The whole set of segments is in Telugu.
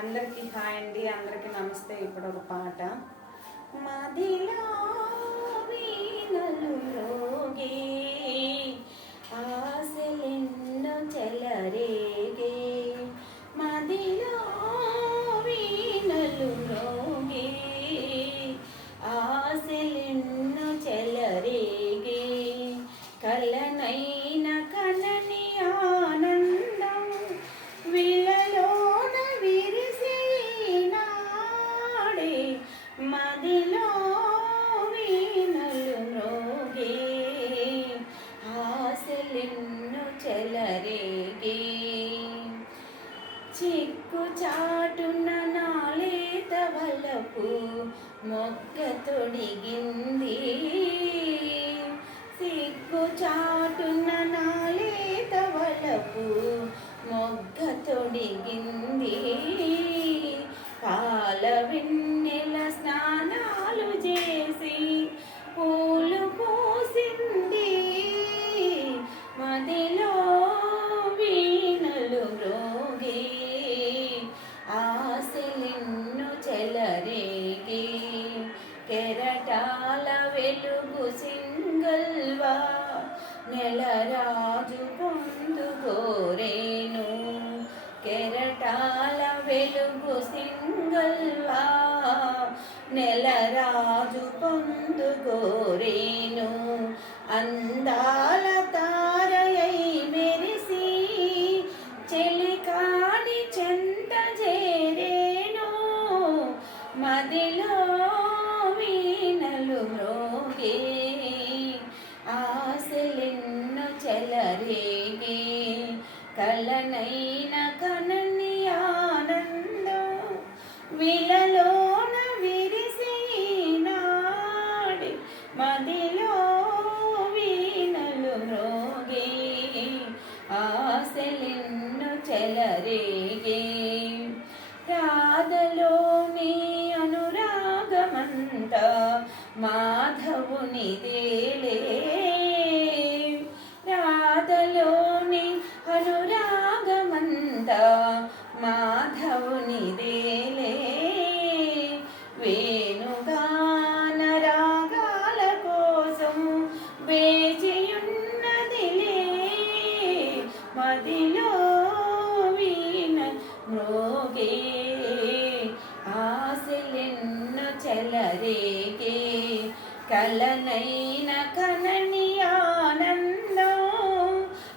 అందరికీ హాయ్ అండి, అందరికీ నమస్తే. ఇప్పుడు ఒక పాట. మదిలో వీణలు మ్రోగే, ఆశలెన్నో చెలరేగే. మదిలో వీణలు మ్రోగే, ఆశలెన్నో చెలరేగే. కలనైన కనని ఆనందం విలలోన విరిసినాడే. మదిలో వీణలు మ్రోగే, ఆశలెన్నో చెలరేగే. చిక్కు చాటున నాలేత వలపు మొగ్గ తొడిగింది. సిగ్గు చాటున నాలేత వలపు మొగ్గ తొడిగింది. పాల వెన్నెల స్నానాలు చేసి పూలు పూసింది. మదిలో వీణలు మ్రోగే, ఆశలెన్నో చెలరేగే. కెరటాల వెలుగు సింగల్వా నెలరాజు పొందుగోరేను. కెరటాల వెలుగు సింగల్వా నెలరాజు పొందుగోరేను. అందాల తారయై మెరిసి చెలికాని చెంత చేరేను. మదిలో వీణలు మ్రోగే, ఆశలెన్నో చెలరేగే. కలనైన కనని ఆనందం విలలోన విరిసినాడే. మదిలో వీణలు మ్రోగే, ఆశలెన్నో చెలరేగే. రాధలోని అనురాగమంతా మాధవునిదేలే. రాధలోని అనురాగమంతా మాధవునిదేలే. వేణుగాన రాగాల కోసం వేచియున్నదిలే. మదిలో వీణ మ్రోగే, ఆశలెన్నో చెలరేగే. కలనైన కనని ఆనందం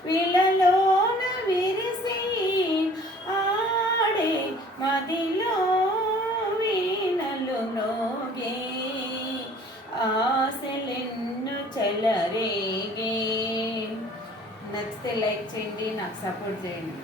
విలలోన విరిసి ఆడే. మదిలో వీణలు మ్రోగే, ఆశలెన్నో చెలరేగే. నచ్చితే లైక్ చేయండి, నాకు సపోర్ట్ చేయండి.